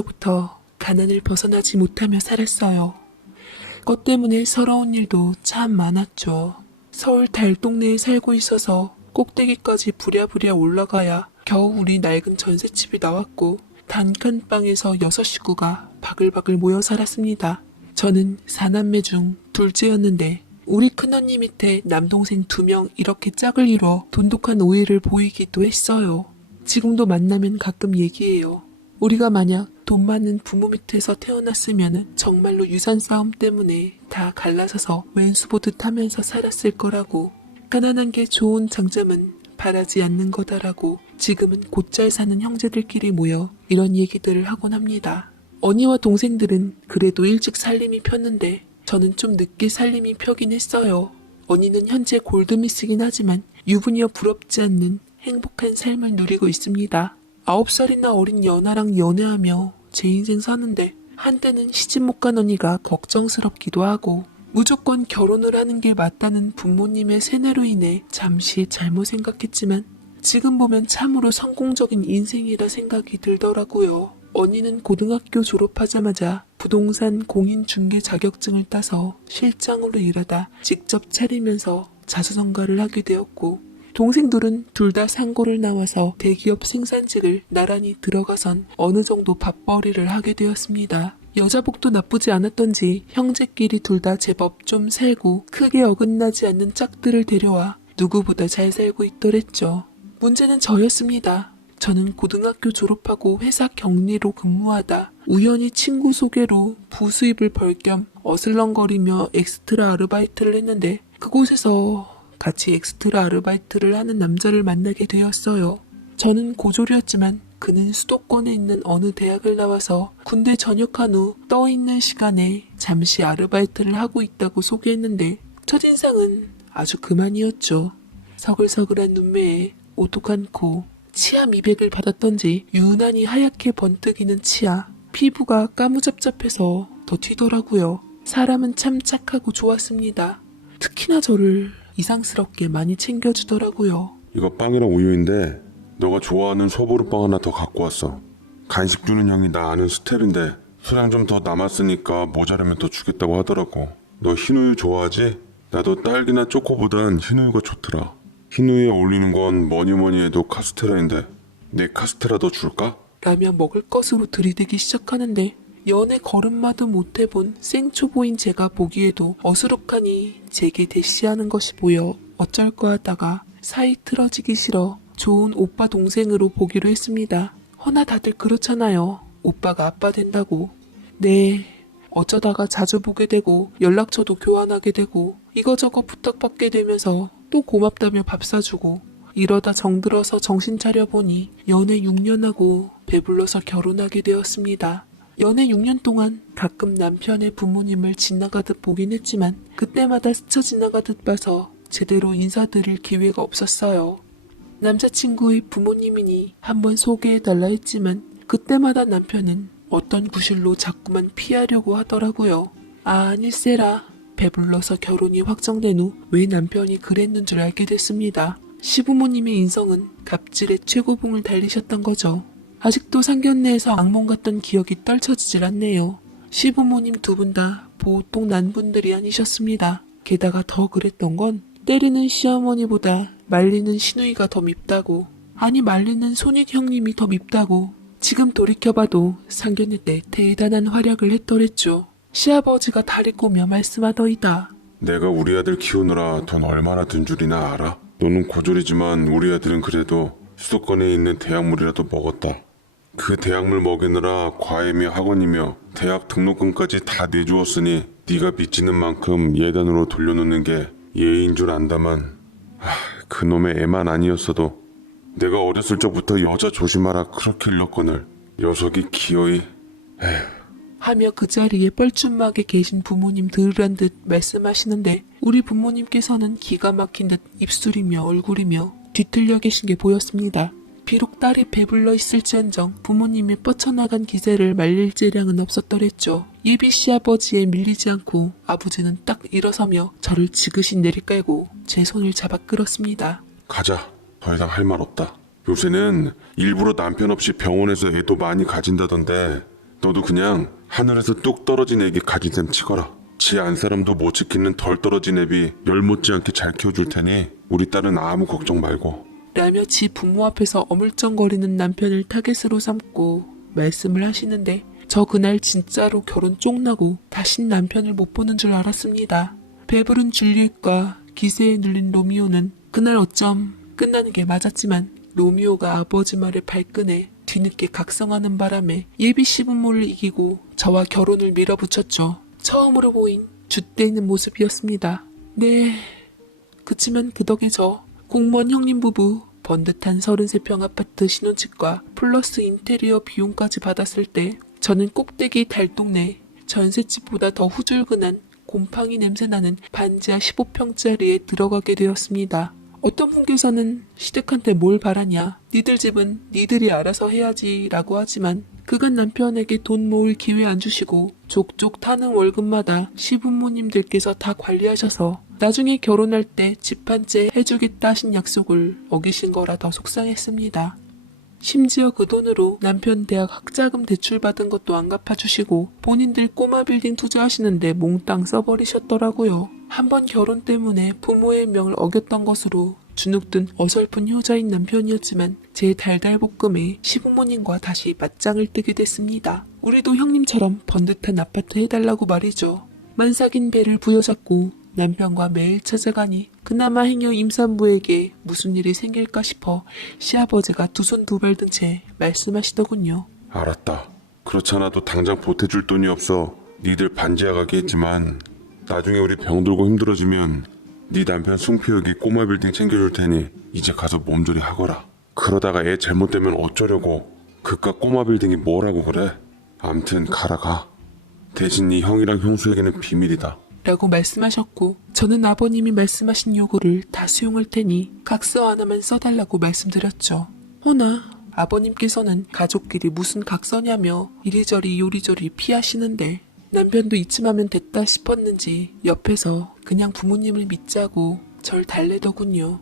시절부터 가난을 벗어나지 못하며 살았어요. 것 때문에 서러운 일도 참 많았죠. 서울 달동네에 살고 있어서 꼭대기까지 부랴부랴 올라가야 겨우 우리 낡은 전셋집이 나왔고 단칸방에서 6식구가 바글바글 모여 살았습니다. 저는 4남매 중 둘째였는데 우리 큰언니 밑에 남동생 2명 이렇게 짝을 이뤄 돈독한 오해를 보이기도 했어요. 지금도 만나면 가끔 얘기해요. 우리가 만약 돈 많은 부모 밑에서 태어났으면 정말로 유산 싸움 때문에 다 갈라서서 왼수 보듯 하면서 살았을 거라고. 가난한 게 좋은 장점은 바라지 않는 거다라고 지금은 곧잘 사는 형제들끼리 모여 이런 얘기들을 하곤 합니다. 언니와 동생들은 그래도 일찍 살림이 폈는데 저는 좀 늦게 살림이 펴긴 했어요. 언니는 현재 골드미스긴 하지만 유부녀 부럽지 않는 행복한 삶을 누리고 있습니다. 9살이나 어린 연하랑 연애하며 제 인생 사는데 한때는 시집 못 간 언니가 걱정스럽기도 하고 무조건 결혼을 하는 게 맞다는 부모님의 세뇌로 인해 잠시 잘못 생각했지만 지금 보면 참으로 성공적인 인생이라 생각이 들더라고요. 언니는 고등학교 졸업하자마자 부동산 공인중개 자격증을 따서 실장으로 일하다 직접 차리면서 자수성가를 하게 되었고 동생들은 둘 다 상고를 나와서 대기업 생산직을 나란히 들어가선 어느 정도 밥벌이를 하게 되었습니다. 여자복도 나쁘지 않았던지 형제끼리 둘 다 제법 좀 살고 크게 어긋나지 않는 짝들을 데려와 누구보다 잘 살고 있더랬죠. 문제는 저였습니다. 저는 고등학교 졸업하고 회사 격리로 근무하다 우연히 친구 소개로 부수입을 벌 겸 어슬렁거리며 엑스트라 아르바이트를 했는데 그곳에서 같이 엑스트라 아르바이트를 하는 남자를 만나게 되었어요. 저는 고졸이었지만 그는 수도권에 있는 어느 대학을 나와서 군대 전역한 후 떠있는 시간에 잠시 아르바이트를 하고 있다고 소개했는데 첫인상은 아주 그만이었죠. 서글서글한 눈매에 오똑한 코, 치아 미백을 받았던지 유난히 하얗게 번뜩이는 치아, 피부가 까무잡잡해서 더 튀더라고요. 사람은 참 착하고 좋았습니다. 특히나 저를 이상스럽게 많이 챙겨주더라고요. 이거 빵이랑 우유인데 너가 좋아하는 소보루빵 하나 더 갖고 왔어. 간식 주는 형이 나 아는 스텝인데 수량 좀 더 남았으니까 모자라면 더 주겠다고 하더라고. 너 흰우유 좋아하지? 나도 딸기나 초코보단 흰우유가 좋더라. 흰우유에 어울리는 건 뭐니뭐니 해도 카스테라인데 내 카스테라 더 줄까? 라며 먹을 것으로 들이대기 시작하는데 연애 걸음마도 못해본 생초보인 제가 보기에도 어수룩하니 제게 대시하는 것이 보여 어쩔까 하다가 사이 틀어지기 싫어 좋은 오빠 동생으로 보기로 했습니다. 허나 다들 그렇잖아요. 오빠가 아빠 된다고. 네, 어쩌다가 자주 보게 되고 연락처도 교환하게 되고 이거저거 부탁받게 되면서 또 고맙다며 밥 사주고 이러다 정들어서 정신 차려보니 연애 6년하고 배불러서 결혼하게 되었습니다. 연애 6년 동안 가끔 남편의 부모님을 지나가듯 보긴 했지만 그때마다 스쳐 지나가듯 봐서 제대로 인사드릴 기회가 없었어요. 남자친구의 부모님이니 한번 소개해달라 했지만 그때마다 남편은 어떤 구실로 자꾸만 피하려고 하더라고요. 아닐세라. 배불러서 결혼이 확정된 후 왜 남편이 그랬는 줄 알게 됐습니다. 시부모님의 인성은 갑질의 최고봉을 달리셨던 거죠. 아직도 상견례에서 악몽 같던 기억이 떨쳐지질 않네요. 시부모님 두 분 다 보통 난분들이 아니셨습니다. 게다가 더 그랬던 건 때리는 시어머니보다 말리는 시누이가 더 밉다고. 아니 말리는 손익 형님이 더 밉다고. 지금 돌이켜봐도 상견례 때 대단한 활약을 했더랬죠. 시아버지가 다리 꼬며 말씀하더이다. 내가 우리 아들 키우느라 돈 얼마나 든 줄이나 알아? 너는 고졸이지만 우리 아들은 그래도 수도권에 있는 대학물이라도 먹었다. 그 대학물 먹이느라 과외며 학원이며 대학 등록금까지 다 내주었으니 네가 빚지는 만큼 예단으로 돌려놓는 게 예의인 줄 안다만 그놈의 애만 아니었어도 내가 어렸을 적부터 여자 조심하라 그렇게 일렀거늘 녀석이 기어이 하며 그 자리에 뻘쭘하게 계신 부모님 들으란 듯 말씀하시는데 우리 부모님께서는 기가 막힌 듯 입술이며 얼굴이며 뒤틀려 계신 게 보였습니다. 비록 딸이 배불러 있을지언정 부모님의 뻗쳐나간 기세를 말릴 재량은 없었더랬죠. 예비 시아버지에 밀리지 않고 아버지는 딱 일어서며 저를 지그시 내리깔고 제 손을 잡아 끌었습니다. 가자. 더 이상 할 말 없다. 요새는 일부러 남편 없이 병원에서 애도 많이 가진다던데 너도 그냥 하늘에서 뚝 떨어진 애기 가진 셈 치거라. 지 안 사람도 못 지키는 덜 떨어진 애비 열 못지않게 잘 키워줄 테니 우리 딸은 아무 걱정 말고. 라며 지 부모 앞에서 어물쩡거리는 남편을 타겟으로 삼고 말씀을 하시는데 저 그날 진짜로 결혼 쪽나고 다신 남편을 못 보는 줄 알았습니다. 배부른 줄리엣과 기세에 눌린 로미오는 그날 어쩜 끝나는 게 맞았지만 로미오가 아버지 말에 발끈해 뒤늦게 각성하는 바람에 예비 시부모를 이기고 저와 결혼을 밀어붙였죠. 처음으로 보인 줏대있는 모습이었습니다. 네, 그치만 그 덕에 저 공무원 형님 부부 번듯한 33평 아파트 신혼집과 플러스 인테리어 비용까지 받았을 때 저는 꼭대기 달동네 전셋집보다 더 후줄근한 곰팡이 냄새나는 반지하 15평짜리에 들어가게 되었습니다. 어떤 분께서는 시댁한테 뭘 바라냐, 니들 집은 니들이 알아서 해야지 라고 하지만 그간 남편에게 돈 모을 기회 안 주시고 족족 타는 월급마다 시부모님들께서 다 관리하셔서 나중에 결혼할 때 집 한 채 해주겠다 하신 약속을 어기신 거라 더 속상했습니다. 심지어 그 돈으로 남편 대학 학자금 대출받은 것도 안 갚아주시고 본인들 꼬마 빌딩 투자하시는데 몽땅 써버리셨더라고요. 한 번 결혼 때문에 부모의 명을 어겼던 것으로 주눅든 어설픈 효자인 남편이었지만 제 달달볶음에 시부모님과 다시 맞짱을 뜨게 됐습니다. 우리도 형님처럼 번듯한 아파트 해달라고 말이죠. 만삭인 배를 부여잡고 남편과 매일 찾아가니 그나마 행여 임산부에게 무슨 일이 생길까 싶어 시아버지가 두 손 두 발 든 채 말씀하시더군요. 알았다. 그렇잖아도 당장 보태줄 돈이 없어 니들 반지하 가게 했지만 나중에 우리 병들고 힘들어지면 네 남편 숭피여기 꼬마 빌딩 챙겨줄 테니 이제 가서 몸조리 하거라. 그러다가 애 잘못되면 어쩌려고. 그깟 꼬마 빌딩이 뭐라고 그래. 암튼 가라 가. 대신 네 형이랑 형수에게는 비밀이다. 라고 말씀하셨고 저는 아버님이 말씀하신 요구를 다 수용할 테니 각서 하나만 써달라고 말씀드렸죠. 허나 아버님께서는 가족끼리 무슨 각서냐며 이리저리 요리조리 피하시는데 남편도 이쯤 하면 됐다 싶었는지 옆에서 그냥 부모님을 믿자고 절 달래더군요.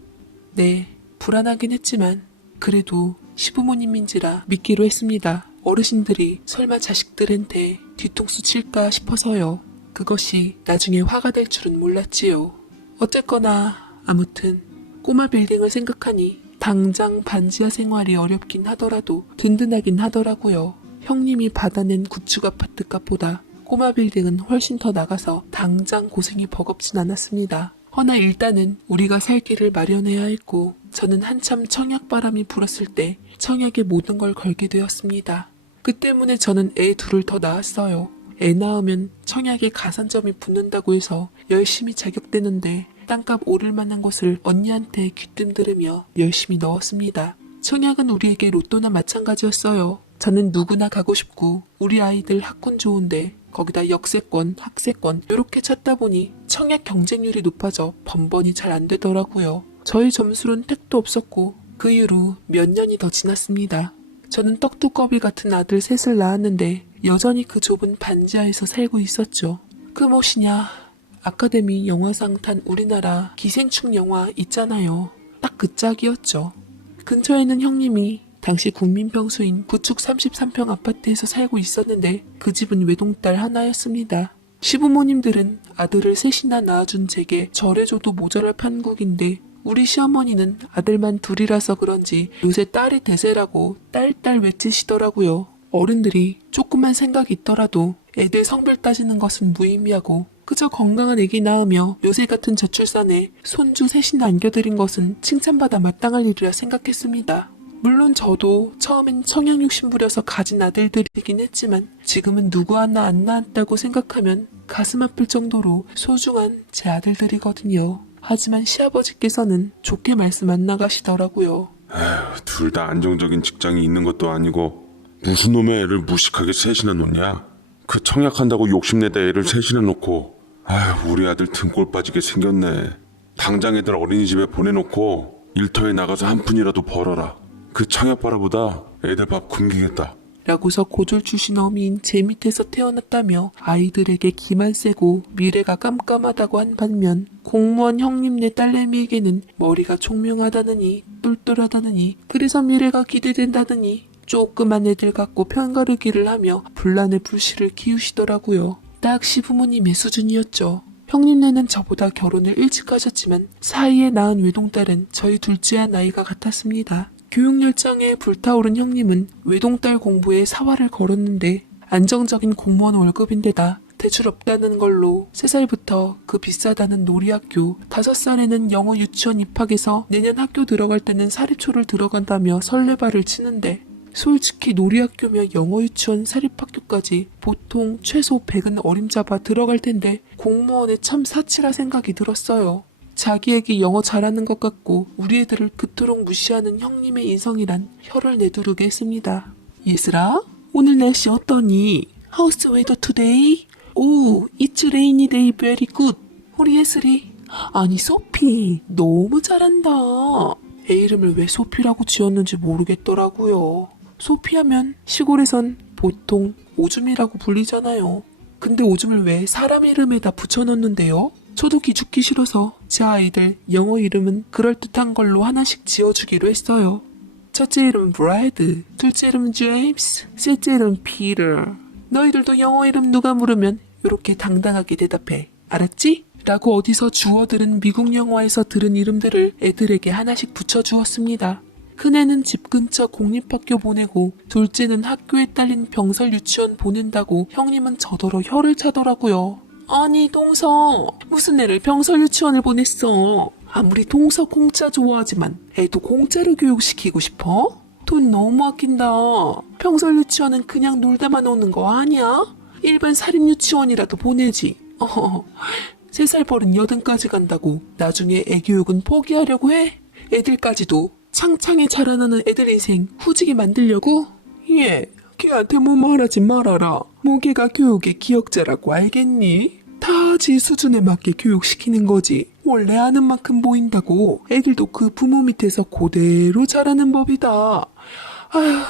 네, 불안하긴 했지만 그래도 시부모님인지라 믿기로 했습니다. 어르신들이 설마 자식들한테 뒤통수 칠까 싶어서요. 그것이 나중에 화가 될 줄은 몰랐지요. 어쨌거나 아무튼 꼬마 빌딩을 생각하니 당장 반지하 생활이 어렵긴 하더라도 든든하긴 하더라고요. 형님이 받아낸 구축 아파트 값보다 꼬마 빌딩은 훨씬 더 나가서 당장 고생이 버겁진 않았습니다. 허나 일단은 우리가 살 길을 마련해야 했고 저는 한참 청약바람이 불었을 때 청약에 모든 걸 걸게 되었습니다. 그 때문에 저는 애 둘을 더 낳았어요. 애 낳으면 청약에 가산점이 붙는다고 해서 열심히 자격되는데 땅값 오를 만한 곳을 언니한테 귀뜸 들으며 열심히 넣었습니다. 청약은 우리에게 로또나 마찬가지였어요. 저는 누구나 가고 싶고 우리 아이들 학군 좋은데 거기다 역세권, 학세권 이렇게 찾다 보니 청약 경쟁률이 높아져 번번이 잘 안 되더라고요. 저희 점수는 택도 없었고 그 이후로 몇 년이 더 지났습니다. 저는 떡두꺼비 같은 아들 셋을 낳았는데 여전히 그 좁은 반지하에서 살고 있었죠. 그 무엇이냐, 아카데미 영화상 탄 우리나라 기생충 영화 있잖아요. 딱 그 짝이었죠. 근처에는 형님이 당시 국민평수인 구축 33평 아파트에서 살고 있었는데 그 집은 외동딸 하나였습니다. 시부모님들은 아들을 셋이나 낳아준 제게 절해줘도 모자랄 판국인데 우리 시어머니는 아들만 둘이라서 그런지 요새 딸이 대세라고 딸딸 외치시더라고요. 어른들이 조금만 생각이 있더라도 애들 성별 따지는 것은 무의미하고 그저 건강한 애기 낳으며 요새 같은 저출산에 손주 셋이나 안겨드린 것은 칭찬받아 마땅할 일이라 생각했습니다. 물론 저도 처음엔 청약 욕심 부려서 가진 아들들이긴 했지만 지금은 누구 하나 안 낳았다고 생각하면 가슴 아플 정도로 소중한 제 아들들이거든요. 하지만 시아버지께서는 좋게 말씀 안 나가시더라고요. 둘 다 안정적인 직장이 있는 것도 아니고 무슨 놈의 애를 무식하게 셋이나 놓냐. 그 청약한다고 욕심내다 애를 셋이나 놓고 우리 아들 등골 빠지게 생겼네. 당장 애들 어린이집에 보내놓고 일터에 나가서 한 푼이라도 벌어라. 그 청약 바라보다 애들 밥 굶기겠다. 라고서 고졸 출신 어미인 제 밑에서 태어났다며 아이들에게 기만 세고 미래가 깜깜하다고 한 반면 공무원 형님네 딸내미에게는 머리가 총명하다느니 똘똘하다느니 그래서 미래가 기대된다느니 조그만 애들 갖고 편가르기를 하며 분란의 불씨를 키우시더라고요. 딱 시부모님의 수준이었죠. 형님네는 저보다 결혼을 일찍 하셨지만 사이에 낳은 외동딸은 저희 둘째와 나이가 같았습니다. 교육열정에 불타오른 형님은 외동딸 공부에 사활을 걸었는데 안정적인 공무원 월급인데다 대출 없다는 걸로 3살부터 그 비싸다는 놀이학교, 5살에는 영어 유치원 입학해서 내년 학교 들어갈 때는 사립초를 들어간다며 설레발을 치는데 솔직히 놀이학교며 영어 유치원 사립학교까지 보통 최소 100은 어림잡아 들어갈 텐데 공무원에 참 사치라 생각이 들었어요. 자기에게 영어 잘하는 것 같고 우리 애들을 그토록 무시하는 형님의 인성이란 혀를 내두르게 했습니다. 예슬아, 오늘 날씨 어떠니? How's the weather today? 오, it's rainy day very good. 우리 예슬이. 아니 소피, 너무 잘한다. 애 이름을 왜 소피라고 지었는지 모르겠더라고요. 소피 하면 시골에선 보통 오줌이라고 불리잖아요. 근데 오줌을 왜 사람 이름에다 붙여넣는데요? 저도 기죽기 싫어서 제 아이들 영어 이름은 그럴듯한 걸로 하나씩 지어주기로 했어요. 첫째 이름은 브래드, 둘째 이름은 제임스, 셋째 이름은 피터. 너희들도 영어 이름 누가 물으면 이렇게 당당하게 대답해. 알았지? 라고 어디서 주워 들은 미국 영화에서 들은 이름들을 애들에게 하나씩 붙여주었습니다. 큰애는 집 근처 공립학교 보내고 둘째는 학교에 딸린 병설 유치원 보낸다고 형님은 저더러 혀를 차더라고요. 아니 동서, 무슨 애를 병설 유치원을 보냈어? 아무리 동서 공짜 좋아하지만 애도 공짜로 교육시키고 싶어? 돈 너무 아낀다. 병설 유치원은 그냥 놀다만 오는 거 아니야? 일반 사립 유치원이라도 보내지. 3살 버린 80까지 간다고 나중에 애 교육은 포기하려고 해? 애들까지도 창창에 자라나는 애들 인생 후지게 만들려고? 예, 걔한테 뭐 말하지 말아라. 뭐 걔가 교육의 기억자라고 알겠니? 다 지 수준에 맞게 교육시키는 거지. 원래 아는 만큼 보인다고 애들도 그 부모 밑에서 그대로 자라는 법이다. 아휴,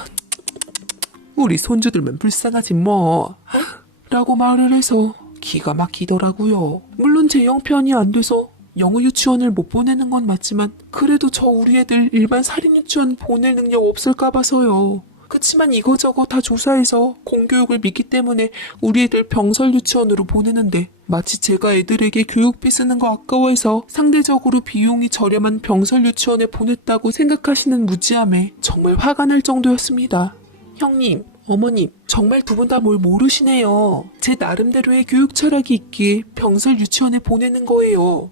우리 손주들만 불쌍하지 뭐. 라고 말을 해서 기가 막히더라고요. 물론 제 형편이 안 돼서 영어 유치원을 못 보내는 건 맞지만 그래도 저 우리 애들 일반 사립 유치원 보낼 능력 없을까 봐서요. 그치만 이거저거 다 조사해서 공교육을 믿기 때문에 우리 애들 병설 유치원으로 보내는데 마치 제가 애들에게 교육비 쓰는 거 아까워해서 상대적으로 비용이 저렴한 병설 유치원에 보냈다고 생각하시는 무지함에 정말 화가 날 정도였습니다. 형님, 어머님, 정말 두 분 다 뭘 모르시네요. 제 나름대로의 교육 철학이 있기에 병설 유치원에 보내는 거예요.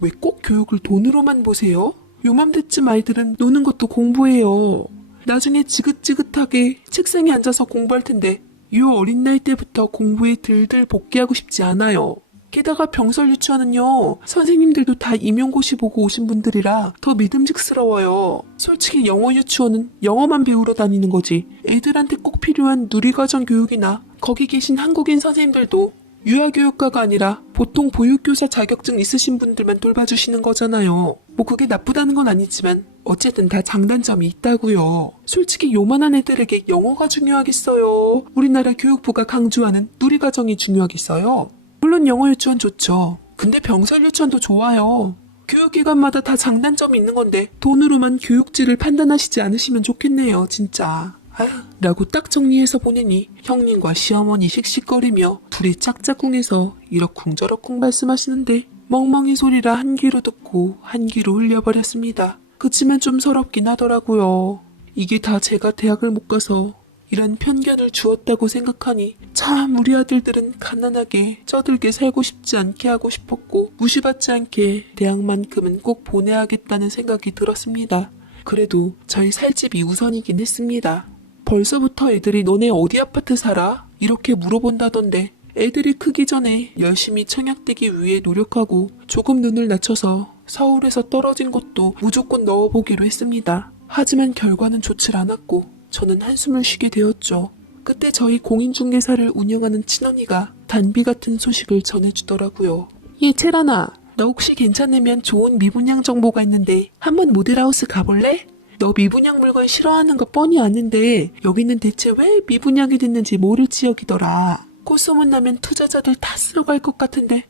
왜 꼭 교육을 돈으로만 보세요? 요맘때쯤 아이들은 노는 것도 공부해요. 나중에 지긋지긋하게 책상에 앉아서 공부할 텐데 요 어린 나이 때부터 공부에 들들 복귀하고 싶지 않아요. 게다가 병설 유치원은요, 선생님들도 다 임용고시 보고 오신 분들이라 더 믿음직스러워요. 솔직히 영어 유치원은 영어만 배우러 다니는 거지 애들한테 꼭 필요한 누리과정 교육이나 거기 계신 한국인 선생님들도 유아교육과가 아니라 보통 보육교사 자격증 있으신 분들만 돌봐주시는 거잖아요. 뭐 그게 나쁘다는 건 아니지만 어쨌든 다 장단점이 있다고요. 솔직히 요만한 애들에게 영어가 중요하겠어요? 우리나라 교육부가 강조하는 누리과정이 중요하겠어요? 물론 영어 유치원 좋죠. 근데 병설 유치원도 좋아요. 교육기관마다 다 장단점이 있는 건데 돈으로만 교육질을 판단하시지 않으시면 좋겠네요, 진짜. 아휴, 라고 딱 정리해서 보내니 형님과 시어머니 씩씩거리며 둘이 짝짝꿍해서 이러쿵저러쿵 말씀하시는데 멍멍이 소리라 한 귀로 듣고 한 귀로 흘려버렸습니다. 그치만 좀 서럽긴 하더라고요. 이게 다 제가 대학을 못 가서 이런 편견을 주었다고 생각하니 참 우리 아들들은 가난하게 쩌들게 살고 싶지 않게 하고 싶었고 무시받지 않게 대학만큼은 꼭 보내야겠다는 생각이 들었습니다. 그래도 저희 살 집이 우선이긴 했습니다. 벌써부터 애들이 너네 어디 아파트 살아? 이렇게 물어본다던데 애들이 크기 전에 열심히 청약되기 위해 노력하고 조금 눈을 낮춰서 서울에서 떨어진 곳도 무조건 넣어보기로 했습니다. 하지만 결과는 좋질 않았고 저는 한숨을 쉬게 되었죠. 그때 저희 공인중개사를 운영하는 친언니가 단비 같은 소식을 전해주더라고요. 채란아, 너 혹시 괜찮으면 좋은 미분양 정보가 있는데 한번 모델하우스 가볼래? 너 미분양 물건 싫어하는 거 뻔히 아는데 여기는 대체 왜 미분양이 됐는지 모를 지역이더라. 곧 소문나면 투자자들 다 쓸어갈 것 같은데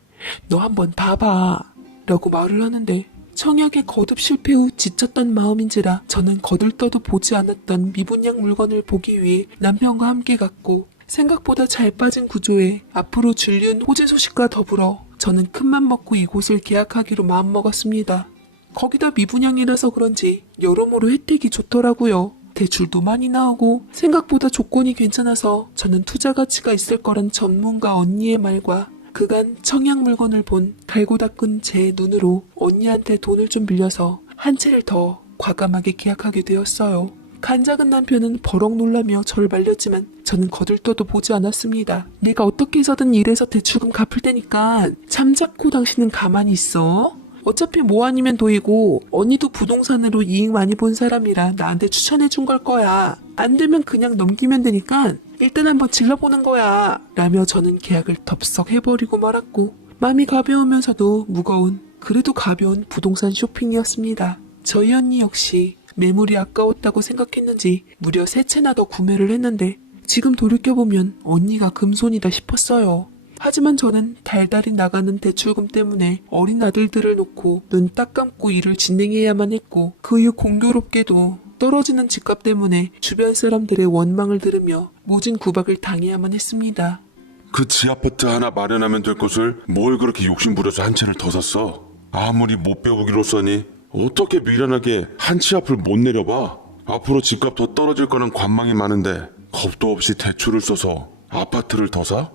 너 한번 봐봐 라고 말을 하는데 청약에 거듭 실패 후 지쳤던 마음인지라 저는 거들떠도 보지 않았던 미분양 물건을 보기 위해 남편과 함께 갔고, 생각보다 잘 빠진 구조에 앞으로 줄리은 호재 소식과 더불어 저는 큰맘 먹고 이곳을 계약하기로 마음먹었습니다. 거기다 미분양이라서 그런지 여러모로 혜택이 좋더라고요. 대출도 많이 나오고 생각보다 조건이 괜찮아서 저는 투자 가치가 있을 거란 전문가 언니의 말과 그간 청약 물건을 본 달고 닦은 제 눈으로 언니한테 돈을 좀 빌려서 한 채를 더 과감하게 계약하게 되었어요. 간작은 남편은 버럭 놀라며 저를 말렸지만 저는 거들떠도 보지 않았습니다. 내가 어떻게 해서든 일해서 대출금 갚을 테니까 잠자코 당신은 가만히 있어. 어차피 뭐 아니면 도이고 언니도 부동산으로 이익 많이 본 사람이라 나한테 추천해준 걸 거야. 안 되면 그냥 넘기면 되니까 일단 한번 질러보는 거야. 라며 저는 계약을 덥석 해버리고 말았고, 마음이 가벼우면서도 무거운, 그래도 가벼운 부동산 쇼핑이었습니다. 저희 언니 역시 매물이 아까웠다고 생각했는지 무려 3채나 더 구매를 했는데 지금 돌이켜보면 언니가 금손이다 싶었어요. 하지만 저는 달달이 나가는 대출금 때문에 어린 아들들을 놓고 눈 딱 감고 일을 진행해야만 했고, 그 이후 공교롭게도 떨어지는 집값 때문에 주변 사람들의 원망을 들으며 모진 구박을 당해야만 했습니다. 그 지아파트 하나 마련하면 될 것을 뭘 그렇게 욕심부려서 한 채를 더 샀어? 아무리 못 배우기로서니 어떻게 미련하게 한 치 앞을 못 내려봐? 앞으로 집값 더 떨어질 거는 관망이 많은데 겁도 없이 대출을 써서 아파트를 더 사?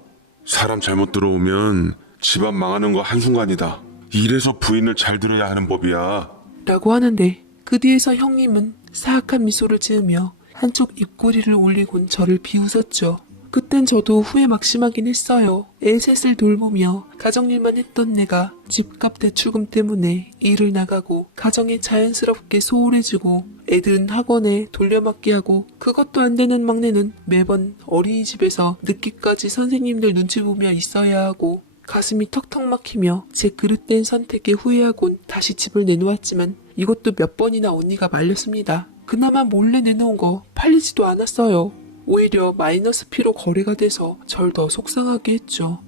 사람 잘못 들어오면 집안 망하는 거 한순간이다. 이래서 부인을 잘 들어야 하는 법이야. 라고 하는데 그 뒤에서 형님은 사악한 미소를 지으며 한쪽 입꼬리를 올리곤 저를 비웃었죠. 그땐 저도 후회 막심하긴 했어요. 애 셋을 돌보며 가정일만 했던 내가 집값 대출금 때문에 일을 나가고 가정에 자연스럽게 소홀해지고 애들은 학원에 돌려막기 하고, 그것도 안 되는 막내는 매번 어린이집에서 늦게까지 선생님들 눈치 보며 있어야 하고, 가슴이 턱턱 막히며 제 그릇된 선택에 후회하곤 다시 집을 내놓았지만 이것도 몇 번이나 언니가 말렸습니다. 그나마 몰래 내놓은 거 팔리지도 않았어요. 오히려 마이너스 P로 거래가 돼서 절 더 속상하게 했죠.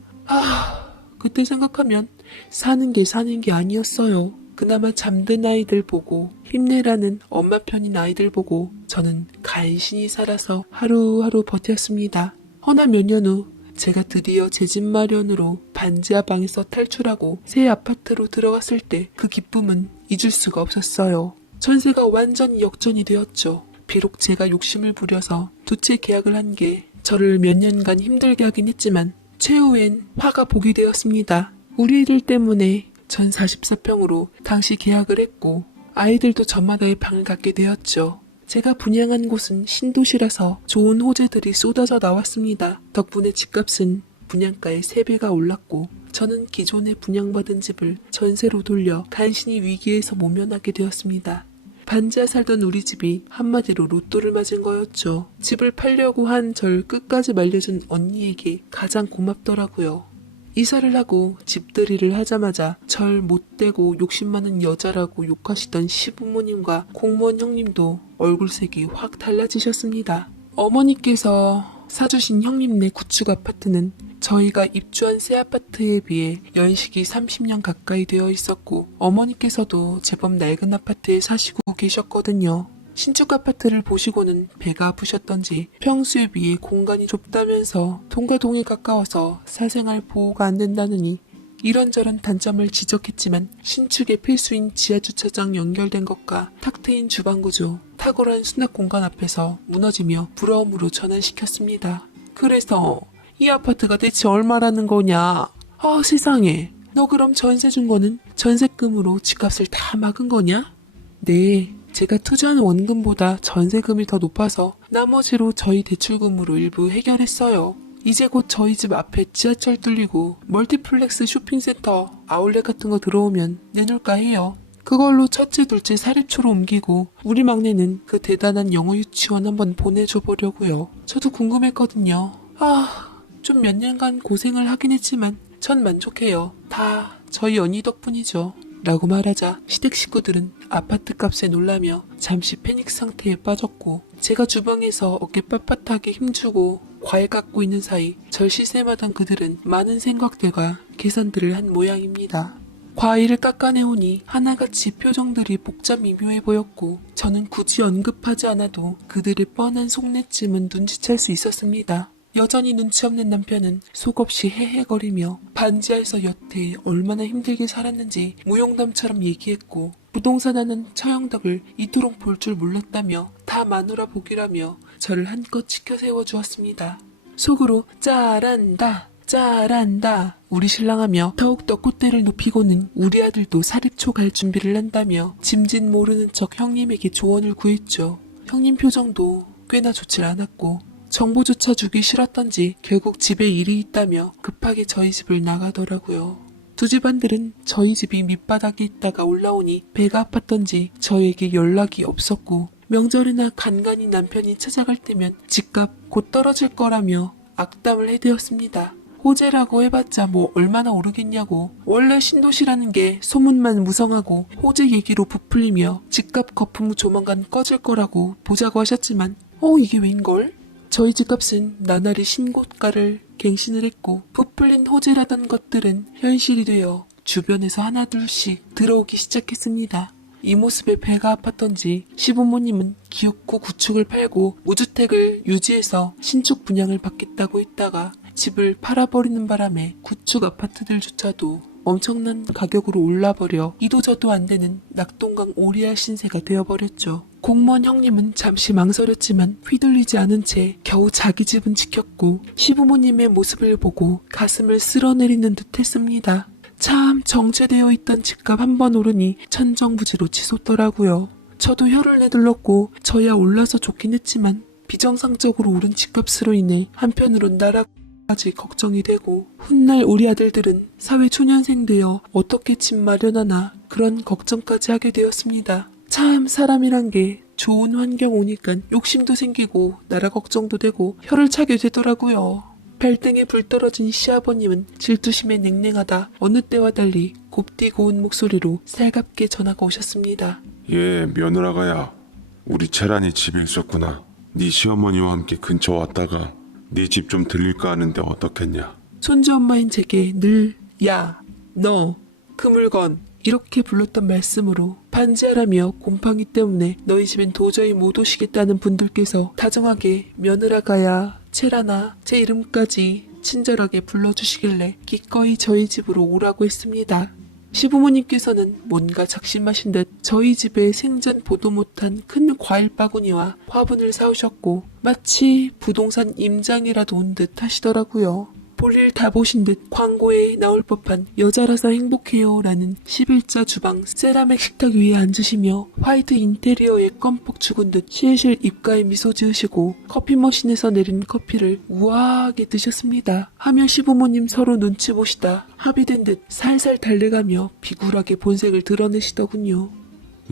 그때 생각하면 사는 게 아니었어요. 그나마 잠든 아이들 보고 힘내라는 엄마 편인 아이들 보고 저는 간신히 살아서 하루하루 버텼습니다. 허나 몇 년 후 제가 드디어 제 집 마련으로 반지하 방에서 탈출하고 새 아파트로 들어갔을 때 그 기쁨은 잊을 수가 없었어요. 전세가 완전히 역전이 되었죠. 비록 제가 욕심을 부려서 2채 계약을 한 게 저를 몇 년간 힘들게 하긴 했지만 최후엔 화가 복이 되었습니다. 우리 애들 때문에 전 44평으로 당시 계약을 했고 아이들도 저마다의 방을 갖게 되었죠. 제가 분양한 곳은 신도시라서 좋은 호재들이 쏟아져 나왔습니다. 덕분에 집값은 분양가의 3배가 올랐고 저는 기존에 분양받은 집을 전세로 돌려 간신히 위기에서 모면하게 되었습니다. 반지하 살던 우리 집이 한마디로 로또를 맞은 거였죠. 집을 팔려고 한 절 끝까지 말려준 언니에게 가장 고맙더라고요. 이사를 하고 집들이를 하자마자 절 못되고 욕심 많은 여자라고 욕하시던 시부모님과 공무원 형님도 얼굴색이 확 달라지셨습니다. 어머니께서 사주신 형님네 구축 아파트는 저희가 입주한 새 아파트에 비해 연식이 30년 가까이 되어 있었고 어머니께서도 제법 낡은 아파트에 사시고 계셨거든요. 신축 아파트를 보시고는 배가 아프셨던지 평수에 비해 공간이 좁다면서 동과 동이 가까워서 사생활 보호가 안 된다느니 이런저런 단점을 지적했지만 신축의 필수인 지하주차장 연결된 것과 탁 트인 주방 구조, 탁월한 수납 공간 앞에서 무너지며 부러움으로 전환시켰습니다. 그래서 이 아파트가 대체 얼마라는 거냐? 세상에. 너 그럼 전세 준 거는 전세금으로 집값을 다 막은 거냐? 네. 제가 투자한 원금보다 전세금이 더 높아서 나머지로 저희 대출금으로 일부 해결했어요. 이제 곧 저희 집 앞에 지하철 뚫리고 멀티플렉스 쇼핑센터, 아울렛 같은 거 들어오면 내놓을까 해요. 그걸로 첫째, 둘째 사립초로 옮기고 우리 막내는 그 대단한 영어 유치원 한번 보내줘 보려고요. 저도 궁금했거든요. 좀 몇 년간 고생을 하긴 했지만 전 만족해요. 다 저희 언니 덕분이죠. 라고 말하자 시댁 식구들은 아파트 값에 놀라며 잠시 패닉 상태에 빠졌고 제가 주방에서 어깨 빳빳하게 힘주고 과일 깎고 있는 사이 절 시샘하던 그들은 많은 생각들과 계산들을 한 모양입니다. 과일을 깎아내오니 하나같이 표정들이 복잡 미묘해 보였고 저는 굳이 언급하지 않아도 그들의 뻔한 속내쯤은 눈치챌 수 있었습니다. 여전히 눈치 없는 남편은 속없이 헤헤거리며 반지하에서 여태 얼마나 힘들게 살았는지 무용담처럼 얘기했고 부동산 하는 처형덕을 이토록 볼 줄 몰랐다며 다 마누라 복이라며 저를 한껏 치켜 세워주었습니다. 속으로 잘한다 잘한다 우리 신랑하며 더욱더 콧대를 높이고는 우리 아들도 사립초 갈 준비를 한다며 짐짓 모르는 척 형님에게 조언을 구했죠. 형님 표정도 꽤나 좋질 않았고 정보조차 주기 싫었던지 결국 집에 일이 있다며 급하게 저희 집을 나가더라고요. 두 집안들은 저희 집이 밑바닥에 있다가 올라오니 배가 아팠던지 저에게 연락이 없었고 명절이나 간간히 남편이 찾아갈 때면 집값 곧 떨어질 거라며 악담을 해대었습니다. 호재라고 해봤자 뭐 얼마나 오르겠냐고 원래 신도시라는 게 소문만 무성하고 호재 얘기로 부풀리며 집값 거품 조만간 꺼질 거라고 보자고 하셨지만 이게 웬걸? 저희 집값은 나날이 신고가를 갱신을 했고 부풀린 호재라던 것들은 현실이 되어 주변에서 하나둘씩 들어오기 시작했습니다. 이 모습에 배가 아팠던지 시부모님은 기업구 구축을 팔고 무주택을 유지해서 신축 분양을 받겠다고 했다가 집을 팔아버리는 바람에 구축 아파트들조차도 엄청난 가격으로 올라버려 이도저도 안 되는 낙동강 오리알 신세가 되어버렸죠. 공무원 형님은 잠시 망설였지만 휘둘리지 않은 채 겨우 자기 집은 지켰고 시부모님의 모습을 보고 가슴을 쓸어내리는 듯 했습니다. 참 정체되어 있던 집값 한 번 오르니 천정부지로 치솟더라고요. 저도 혀를 내둘렀고 저야 올라서 좋긴 했지만 비정상적으로 오른 집값으로 인해 한편으론 나라까지 걱정이 되고 훗날 우리 아들들은 사회 초년생 되어 어떻게 집 마련하나 그런 걱정까지 하게 되었습니다. 참 사람이란 게 좋은 환경 오니까 욕심도 생기고 나라 걱정도 되고 혀를 차게 되더라고요. 발등에 불 떨어진 시아버님은 질투심에 냉랭하다 어느 때와 달리 곱디 고운 목소리로 살갑게 전화가 오셨습니다. 예, 며느라가야. 우리 채란이 집에 있었구나. 네 시어머니와 함께 근처 왔다가 네 집 좀 들릴까 하는데 어떻겠냐. 손주 엄마인 제게 늘 야, 너, 그 물건 이렇게 불렀던 말씀으로 반지하라며 곰팡이 때문에 너희 집엔 도저히 못 오시겠다는 분들께서 다정하게 며느라가야 채란아 제 이름까지 친절하게 불러주시길래 기꺼이 저희 집으로 오라고 했습니다. 시부모님께서는 뭔가 작심하신 듯 저희 집에 생전 보도 못한 큰 과일 바구니와 화분을 사오셨고 마치 부동산 임장이라도 온 듯 하시더라고요. 볼일 다 보신 듯 광고에 나올 법한 여자라서 행복해요 라는 11자 주방 세라믹 식탁 위에 앉으시며 화이트 인테리어에 껌뻑 죽은 듯 실실 입가에 미소 지으시고 커피 머신에서 내린 커피를 우아하게 드셨습니다. 하며 시부모님 서로 눈치 보시다 합의된 듯 살살 달래가며 비굴하게 본색을 드러내시더군요.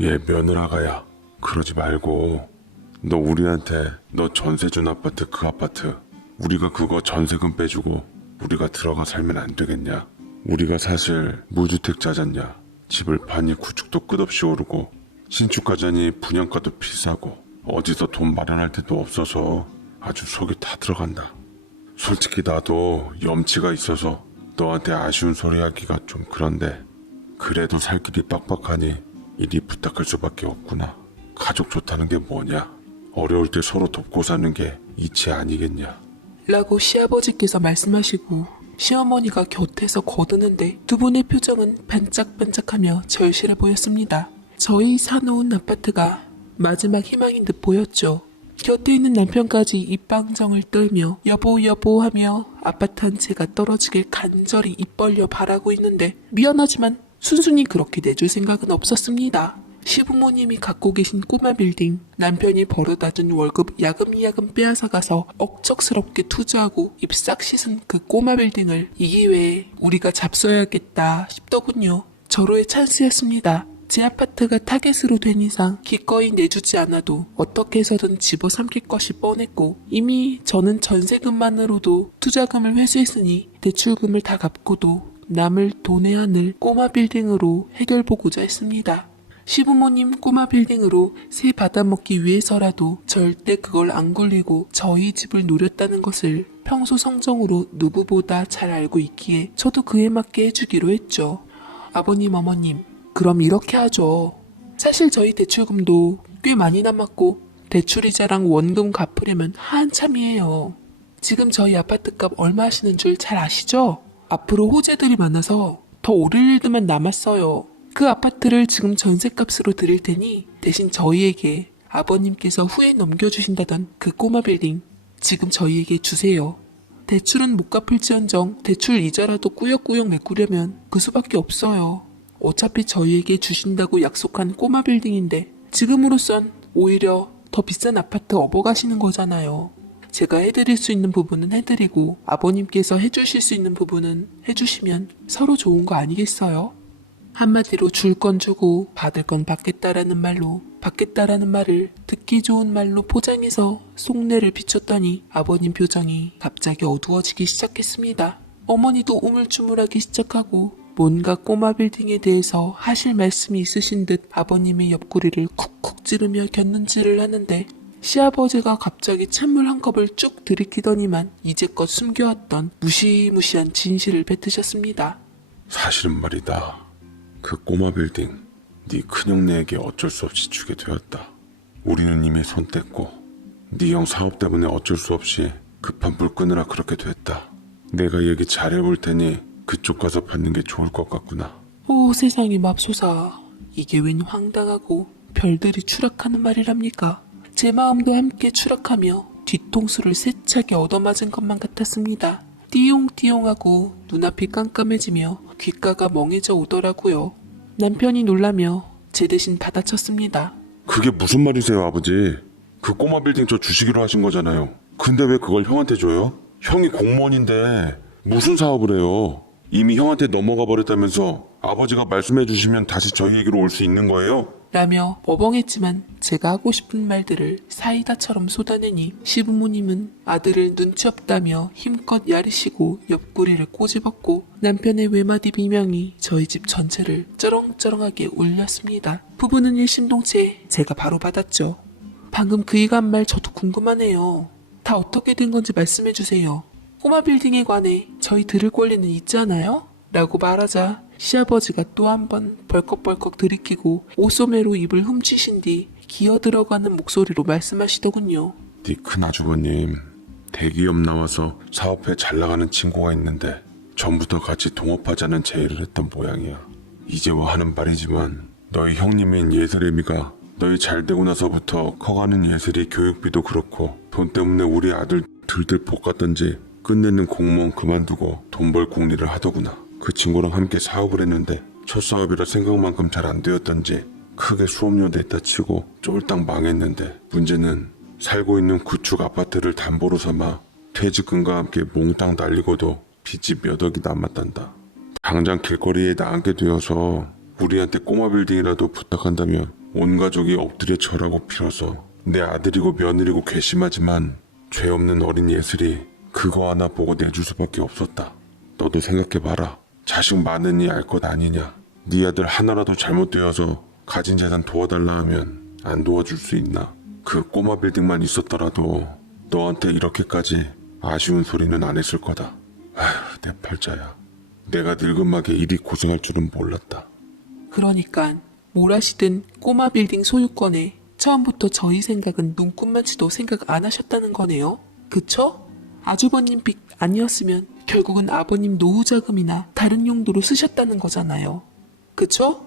예, 며느라가야. 그러지 말고 너 우리한테 너 전세 준 아파트 그 아파트 우리가 그거 전세금 빼주고 우리가 들어가 살면 안 되겠냐. 우리가 사실 무주택자잖냐. 집을 파니 구축도 끝없이 오르고 신축가자니 분양가도 비싸고 어디서 돈 마련할 데도 없어서 아주 속이 다 들어간다. 솔직히 나도 염치가 있어서 너한테 아쉬운 소리 하기가 좀 그런데 그래도 살 길이 빡빡하니 이리 부탁할 수밖에 없구나. 가족 좋다는 게 뭐냐. 어려울 때 서로 돕고 사는 게 이치 아니겠냐. 라고 시아버지께서 말씀하시고 시어머니가 곁에서 거드는데 두 분의 표정은 반짝반짝하며 절실해 보였습니다. 저희 사놓은 아파트가 마지막 희망인 듯 보였죠. 곁에 있는 남편까지 입방정을 떨며 여보 여보 하며 아파트 한 채가 떨어지길 간절히 입 벌려 바라고 있는데 미안하지만 순순히 그렇게 내줄 생각은 없었습니다. 시부모님이 갖고 계신 꼬마 빌딩, 남편이 벌어다 준 월급 야금야금 빼앗아가서 억척스럽게 투자하고 입 싹 씻은 그 꼬마 빌딩을 이 기회에 우리가 잡숴야겠다 싶더군요. 절호의 찬스였습니다. 제 아파트가 타겟으로 된 이상 기꺼이 내주지 않아도 어떻게 해서든 집어삼킬 것이 뻔했고 이미 저는 전세금만으로도 투자금을 회수했으니 대출금을 다 갚고도 남을 돈에 한을 꼬마 빌딩으로 해결보고자 했습니다. 시부모님 꼬마 빌딩으로 새 받아먹기 위해서라도 절대 그걸 안 굴리고 저희 집을 노렸다는 것을 평소 성정으로 누구보다 잘 알고 있기에 저도 그에 맞게 해주기로 했죠. 아버님, 어머님, 그럼 이렇게 하죠. 사실 저희 대출금도 꽤 많이 남았고 대출이자랑 원금 갚으려면 한참이에요. 지금 저희 아파트값 얼마 하시는 줄 잘 아시죠? 앞으로 호재들이 많아서 더 오를 일들만 남았어요. 그 아파트를 지금 전세값으로 드릴 테니 대신 저희에게 아버님께서 후에 넘겨주신다던 그 꼬마 빌딩 지금 저희에게 주세요. 대출은 못 갚을지언정 대출 이자라도 꾸역꾸역 메꾸려면 그 수밖에 없어요. 어차피 저희에게 주신다고 약속한 꼬마 빌딩인데 지금으로선 오히려 더 비싼 아파트 업어가시는 거잖아요. 제가 해드릴 수 있는 부분은 해드리고 아버님께서 해주실 수 있는 부분은 해주시면 서로 좋은 거 아니겠어요? 한마디로 줄 건 주고 받을 건 받겠다라는 말로 받겠다라는 말을 듣기 좋은 말로 포장해서 속내를 비췄더니 아버님 표정이 갑자기 어두워지기 시작했습니다. 어머니도 우물쭈물하기 시작하고 뭔가 꼬마 빌딩에 대해서 하실 말씀이 있으신 듯 아버님의 옆구리를 쿡쿡 찌르며 곁눈질을 하는데 시아버지가 갑자기 찬물 한 컵을 쭉 들이키더니만 이제껏 숨겨왔던 무시무시한 진실을 뱉으셨습니다. 사실은 말이다. 그 꼬마 빌딩 네 큰형네에게 어쩔 수 없이 주게 되었다. 우리는 이미 손 뗐고 네 형 사업 때문에 어쩔 수 없이 급한 불 끄느라 그렇게 됐다. 내가 얘기 잘해볼 테니 그쪽 가서 받는 게 좋을 것 같구나. 오 세상에 맙소사. 이게 웬 황당하고 별들이 추락하는 말이랍니까? 제 마음도 함께 추락하며 뒤통수를 세차게 얻어맞은 것만 같았습니다. 띠용띠용하고 눈앞이 깜깜해지며 귓가가 멍해져 오더라고요. 남편이 놀라며 제 대신 받아쳤습니다. 그게 무슨 말이세요, 아버지? 그 꼬마 빌딩 저 주시기로 하신 거잖아요. 근데 왜 그걸 형한테 줘요? 형이 공무원인데 무슨 사업을 해요? 이미 형한테 넘어가 버렸다면서 아버지가 말씀해 주시면 다시 저희에게로 올 수 있는 거예요? 라며 버벙했지만 제가 하고 싶은 말들을 사이다처럼 쏟아내니 시부모님은 아들을 눈치 없다며 힘껏 야리시고 옆구리를 꼬집었고 남편의 외마디 비명이 저희 집 전체를 쩌렁쩌렁하게 울렸습니다. 부부는 일심동체 제가 바로 받았죠. 방금 그이가 한 말 저도 궁금하네요. 다 어떻게 된 건지 말씀해 주세요. 꼬마 빌딩에 관해 저희 들을 권리는 있잖아요? 라고 말하자 시아버지가 또 한 번 벌컥벌컥 들이키고 옷소매로 입을 훔치신 뒤 기어 들어가는 목소리로 말씀하시더군요. 네 큰아주버님 대기업 나와서 사업에 잘 나가는 친구가 있는데 전부터 같이 동업하자는 제의를 했던 모양이야. 이제와 하는 말이지만 너희 형님인 예슬애미가 너희 잘 되고 나서부터 커가는 예슬이 교육비도 그렇고 돈 때문에 우리 아들 들들 볶았던지 끝내는 공무원 그만두고 돈 벌 궁리를 하더구나. 그 친구랑 함께 사업을 했는데 첫 사업이라 생각만큼 잘 안 되었던지 크게 수업료 냈다 치고 쫄딱 망했는데 문제는 살고 있는 구축 아파트를 담보로 삼아 퇴직금과 함께 몽땅 날리고도 빚이 몇 억이 남았단다. 당장 길거리에 나앉게 되어서 우리한테 꼬마 빌딩이라도 부탁한다면 온 가족이 엎드려 절하고 빌어서 내 아들이고 며느리고 괘씸하지만 죄 없는 어린 예슬이 그거 하나 보고 내줄 수밖에 없었다. 너도 생각해봐라. 자식 많으니 알 것 아니냐. 네 아들 하나라도 잘못되어서 가진 재산 도와달라 하면 안 도와줄 수 있나. 그 꼬마 빌딩만 있었더라도 너한테 이렇게까지 아쉬운 소리는 안 했을 거다. 아휴 내 팔자야. 내가 늙은막에 이리 고생할 줄은 몰랐다. 그러니까 뭘 하시든 꼬마 빌딩 소유권에 처음부터 저희 생각은 눈꽃만치도 생각 안 하셨다는 거네요. 그쵸? 아주버님 빚 아니었으면 결국은 아버님 노후 자금이나 다른 용도로 쓰셨다는 거잖아요. 그쵸?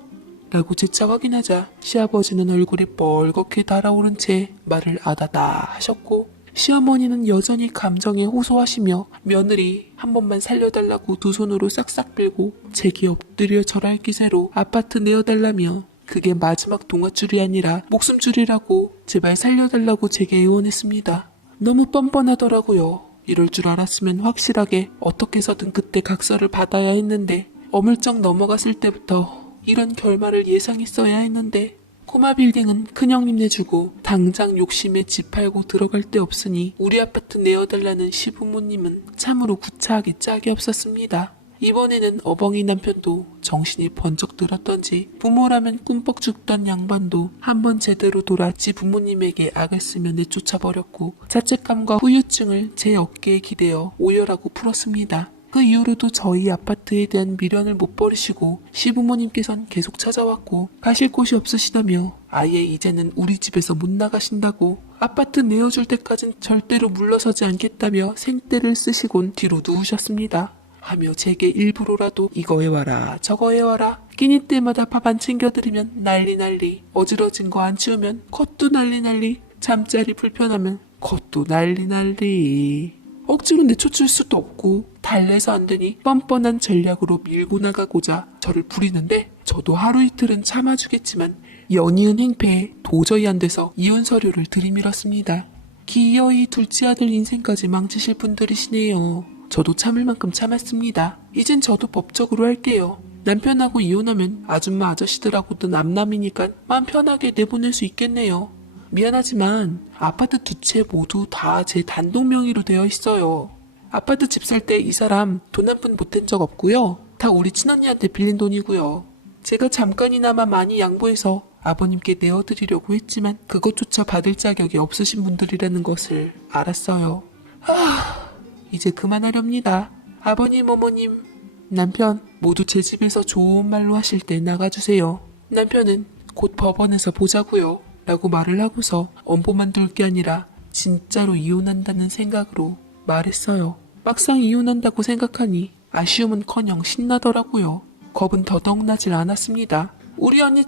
라고 재차 확인하자 시아버지는 얼굴이 뻘겋게 달아오른 채 말을 아다다 하셨고 시어머니는 여전히 감정에 호소하시며 며느리 한 번만 살려달라고 두 손으로 싹싹 빌고 제게 엎드려 절할 기세로 아파트 내어달라며 그게 마지막 동아줄이 아니라 목숨줄이라고 제발 살려달라고 제게 애원했습니다. 너무 뻔뻔하더라고요. 이럴 줄 알았으면 확실하게 어떻게 해서든 그때 각서를 받아야 했는데 어물쩍 넘어갔을 때부터 이런 결말을 예상했어야 했는데 꼬마 빌딩은 큰형님 내주고 당장 욕심에 집 팔고 들어갈 데 없으니 우리 아파트 내어달라는 시부모님은 참으로 구차하게 짝이 없었습니다. 이번에는 어벙이 남편도 정신이 번쩍 들었던지 부모라면 꿈뻑 죽던 양반도 한번 제대로 돌아지 부모님에게 악을 쓰며 내쫓아버렸고 자책감과 후유증을 제 어깨에 기대어 오열하고 풀었습니다. 그 이후로도 저희 아파트에 대한 미련을 못 버리시고 시부모님께선 계속 찾아왔고 가실 곳이 없으시다며 아예 이제는 우리 집에서 못 나가신다고 아파트 내어줄 때까진 절대로 물러서지 않겠다며 생떼를 쓰시곤 뒤로 누우셨습니다. 하며 제게 일부러라도 이거 해와라 저거 해와라 끼니 때마다 밥 안 챙겨드리면 난리 어지러진 거 안 치우면 컷도 난리 잠자리 불편하면 컷도 난리 억지로 내쫓을 수도 없고 달래서 안 되니 뻔뻔한 전략으로 밀고 나가고자 저를 부리는데 저도 하루 이틀은 참아주겠지만 연이은 행패에 도저히 안 돼서 이혼 서류를 들이밀었습니다. 기어이 둘째 아들 인생까지 망치실 분들이시네요. 저도 참을 만큼 참았습니다. 이젠 저도 법적으로 할게요. 남편하고 이혼하면 아줌마 아저씨들하고도 남남이니까 마음 편하게 내보낼 수 있겠네요. 미안하지만 아파트 두 채 모두 다 제 단독 명의로 되어 있어요. 아파트 집 살 때 이 사람 돈 한 푼 보탠 적 없고요. 다 우리 친언니한테 빌린 돈이고요. 제가 잠깐이나마 많이 양보해서 아버님께 내어드리려고 했지만 그것조차 받을 자격이 없으신 분들이라는 것을 알았어요. 이제 그만하렵니다. 아버님, 어머님, 남편 모두 제 집에서 좋은 말로 하실 때 나가주세요. 남편은 곧 법원에서 보자고요 라고 말을 하고서 엄보만 둘 게 아니라 진짜로 이혼한다는 생각으로 말했어요. 막상 이혼한다고 생각하니 아쉬움은커녕 신나더라고요. 겁은 더더욱 나질 않았습니다. 우리 언니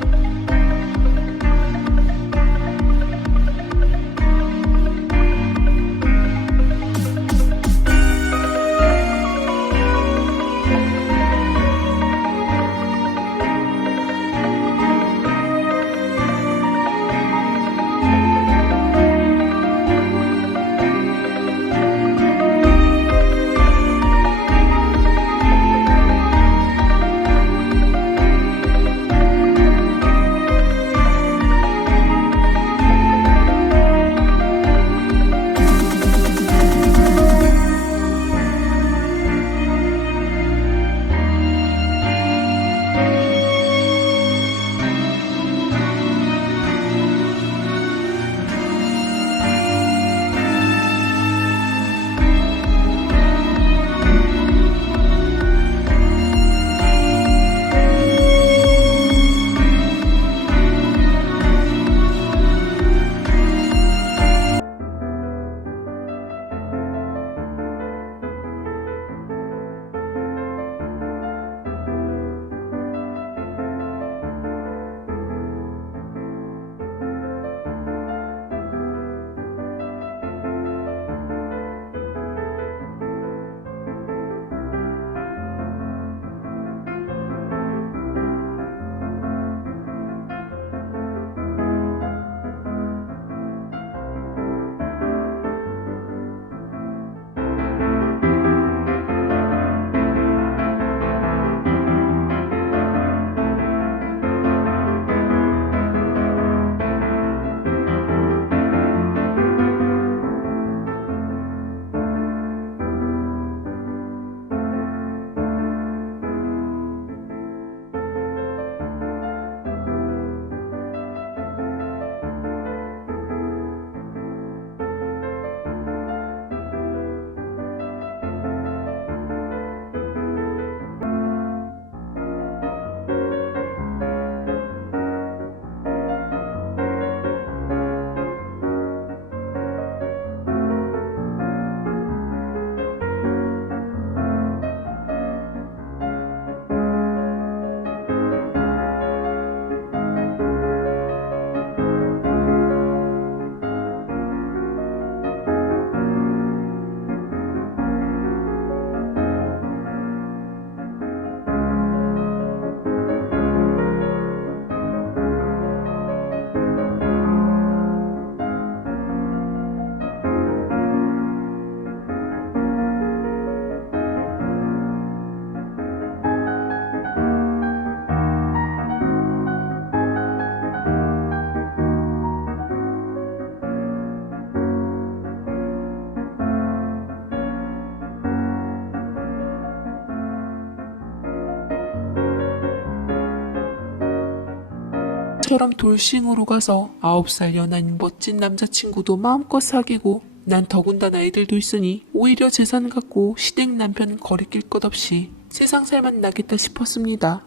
처럼 돌싱으로 가서 9살 연하인 멋진 남자친구도 마음껏 사귀고 난 더군다나 애들도 있으니 오히려 재산 갖고 시댁 남편 거리낄 것 없이 세상 살만 나겠다 싶었습니다.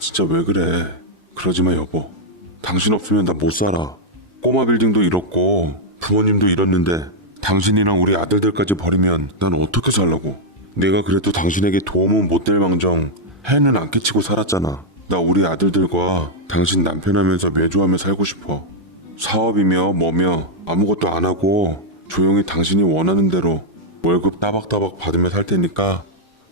진짜 왜 그래? 그러지 마 여보. 당신 없으면 나 못 살아. 꼬마 빌딩도 잃었고 부모님도 잃었는데 당신이랑 우리 아들들까지 버리면 난 어떻게 살라고. 내가 그래도 당신에게 도움은 못 될 망정 해는 안 끼치고 살았잖아. 나 우리 아들들과 당신 남편하면서 매주하며 살고 싶어. 사업이며 뭐며 아무것도 안 하고 조용히 당신이 원하는 대로 월급 따박따박 받으며 살 테니까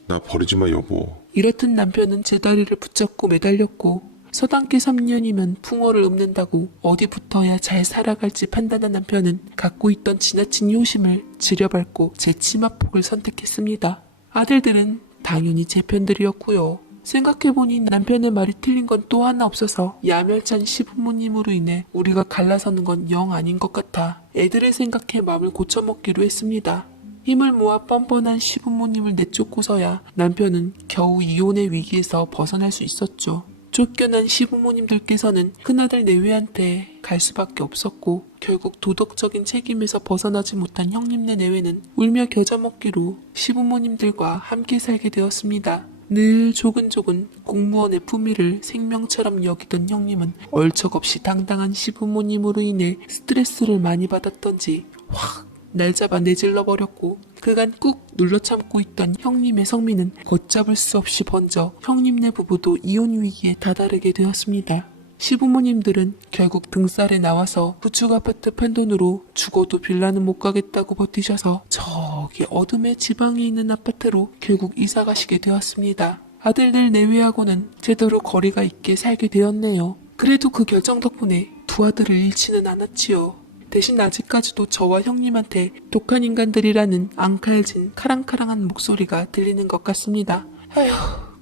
나 버리지 마 여보. 이렇듯 남편은 제 다리를 붙잡고 매달렸고 서당계 3년이면 풍어를 읊는다고 어디부터야 잘 살아갈지 판단한 남편은 갖고 있던 지나친 효심을 지려밟고 제 치마폭을 선택했습니다. 아들들은 당연히 제 편들이었고요. 생각해보니 남편의 말이 틀린 건 또 하나 없어서 야멸찬 시부모님으로 인해 우리가 갈라서는 건 영 아닌 것 같아 애들을 생각해 마음을 고쳐먹기로 했습니다. 힘을 모아 뻔뻔한 시부모님을 내쫓고서야 남편은 겨우 이혼의 위기에서 벗어날 수 있었죠. 쫓겨난 시부모님들께서는 큰아들 내외한테 갈 수밖에 없었고 결국 도덕적인 책임에서 벗어나지 못한 형님네 내외는 울며 겨자 먹기로 시부모님들과 함께 살게 되었습니다. 늘 조근조근 공무원의 품위를 생명처럼 여기던 형님은 얼척없이 당당한 시부모님으로 인해 스트레스를 많이 받았던지 확 날 잡아 내질러 버렸고 그간 꾹 눌러 참고 있던 형님의 성미는 걷잡을 수 없이 번져 형님네 부부도 이혼 위기에 다다르게 되었습니다. 시부모님들은 결국 등살에 나와서 구축 아파트 판돈으로 죽어도 빌라는 못 가겠다고 버티셔서 저기 어둠의 지방에 있는 아파트로 결국 이사 가시게 되었습니다. 아들들 내외하고는 제대로 거리가 있게 살게 되었네요. 그래도 그 결정 덕분에 두 아들을 잃지는 않았지요. 대신 아직까지도 저와 형님한테 독한 인간들이라는 앙칼진 카랑카랑한 목소리가 들리는 것 같습니다. 아휴,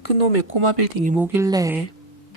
그놈의 꼬마 빌딩이 뭐길래.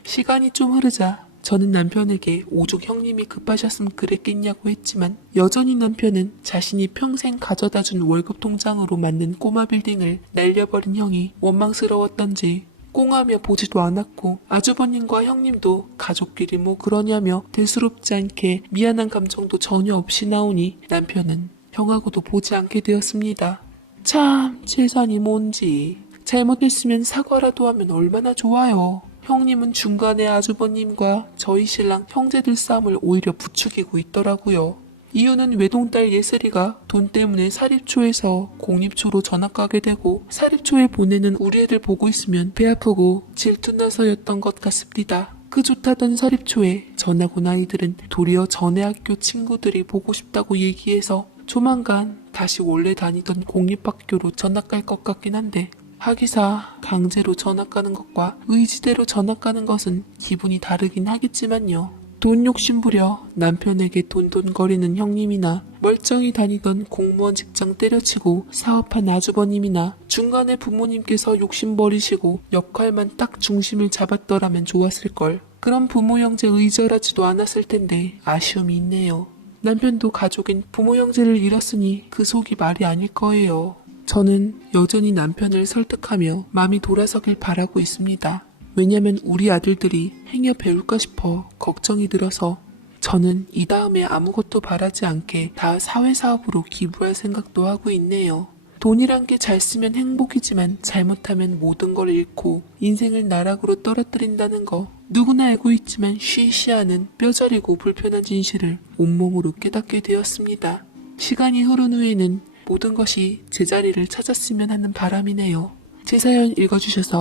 시간이 좀 흐르자 저는 남편에게 오죽 형님이 급하셨으면 그랬겠냐고 했지만 여전히 남편은 자신이 평생 가져다준 월급 통장으로 만든 꼬마 빌딩을 날려버린 형이 원망스러웠던지 꽁하며 보지도 않았고 아주버님과 형님도 가족끼리 뭐 그러냐며 대수롭지 않게 미안한 감정도 전혀 없이 나오니 남편은 형하고도 보지 않게 되었습니다. 참 재산이 뭔지 잘못했으면 사과라도 하면 얼마나 좋아요. 형님은 중간에 아주버님과 저희 신랑 형제들 싸움을 오히려 부추기고 있더라고요. 이유는 외동딸 예슬이가 돈 때문에 사립초에서 공립초로 전학 가게 되고 사립초에 보내는 우리 애들 보고 있으면 배 아프고 질투나서였던 것 같습니다. 그 좋다던 사립초에 전학 온 아이들은 도리어 전에 학교 친구들이 보고 싶다고 얘기해서 조만간 다시 원래 다니던 공립학교로 전학 갈 것 같긴 한데 하기사 강제로 전학 가는 것과 의지대로 전학 가는 것은 기분이 다르긴 하겠지만요. 돈 욕심 부려 남편에게 돈돈거리는 형님이나 멀쩡히 다니던 공무원 직장 때려치고 사업한 아주버님이나 중간에 부모님께서 욕심 버리시고 역할만 딱 중심을 잡았더라면 좋았을걸. 그런 부모 형제 의절하지도 않았을 텐데 아쉬움이 있네요. 남편도 가족인 부모 형제를 잃었으니 그 속이 말이 아닐 거예요. 저는 여전히 남편을 설득하며 마음이 돌아서길 바라고 있습니다. 왜냐면 우리 아들들이 행여 배울까 싶어 걱정이 들어서 저는 이 다음에 아무것도 바라지 않게 다 사회사업으로 기부할 생각도 하고 있네요. 돈이란 게 잘 쓰면 행복이지만 잘못하면 모든 걸 잃고 인생을 나락으로 떨어뜨린다는 거 누구나 알고 있지만 쉬쉬하는 뼈저리고 불편한 진실을 온몸으로 깨닫게 되었습니다. 시간이 흐른 후에는 모든 것이 제자리를 찾았으면 하는 바람이네요. 제 사연 읽어주셔서